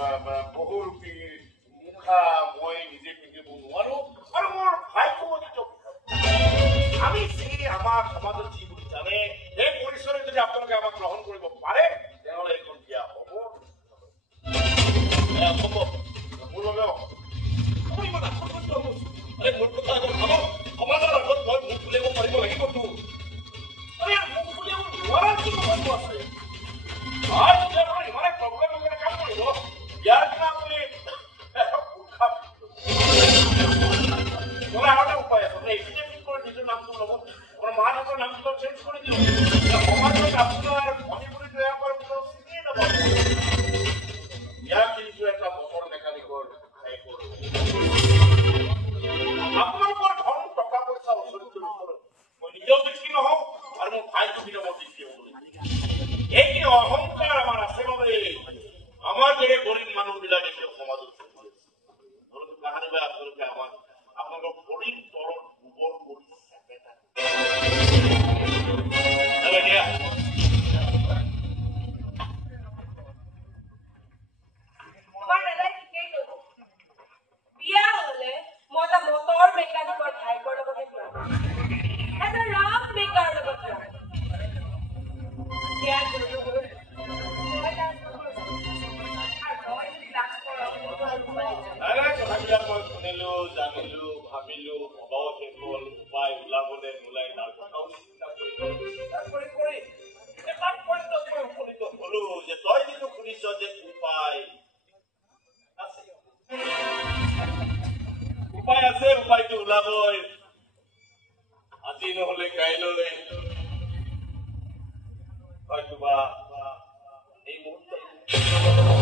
বহুৰূপী মুখা মই নিজে পিন্ধিব নোৱাৰো আৰু মোৰ ভাইকো আমি যি আমাৰ সমাজত যি বুলি জানে সেই পৰিচয় যদি আপোনালোকে আমাক গ্ৰহণ কৰিব পাৰে তেনেহ'লে এইখন বিয়া হ'ব মোৰ বাবে সমাজৰ আগত মই মুখ খুলিব পাৰিব লাগিবতো মুখ খুলিব নোৱাৰা কি কথা আছে ইমানে প্ৰব্লেম কাম কৰিব ইয়াৰ দিনা আপুনি আৰু এটা উপায় আছে এইখিনিয়ে ঠিক কৰি নিজৰ নামটো ল'ব আপোনাৰ মা দেউতাৰ নামটো চেঞ্জ কৰি দিওঁ সমাজত আপোনাৰ ধনী বুলি তৈয়াৰ কৰাৰ পিছত চিনিয়ে নাপাব ইয়াৰ কিন্তু এটা মটৰ মেকানিকৰ আপোনালোকৰ ধন টকা পইচা ওচৰত মই নিজেও দৃষ্টি নহওঁ আৰু মোৰ ভাইটো বিৰমত দৃষ্টি হ'ব এইখিনি অহংকাৰ আমাৰ আছে বাবে আমাৰ দৰে গৰীব মানুহবিলাকে তেওঁ সমাজত কাহানি বা আপোনালোকে আমাক আপোনালোকৰ ভৰিৰ তলত গোবৰ কৰি শুনিলো জানিলো ভাবিলো ভবাও শেষ হল উপায় ওলাবলৈ নোলাই তাৰ কথাও চিন্তা কৰি এটা পইণ্টত মই উপনীত হলো যে তই যিটো শুনিছ যে উপায় আছে উপায়টো ওলাবই আজি নহলে কাইলৈ হয়তো বা এই মুহূৰ্তত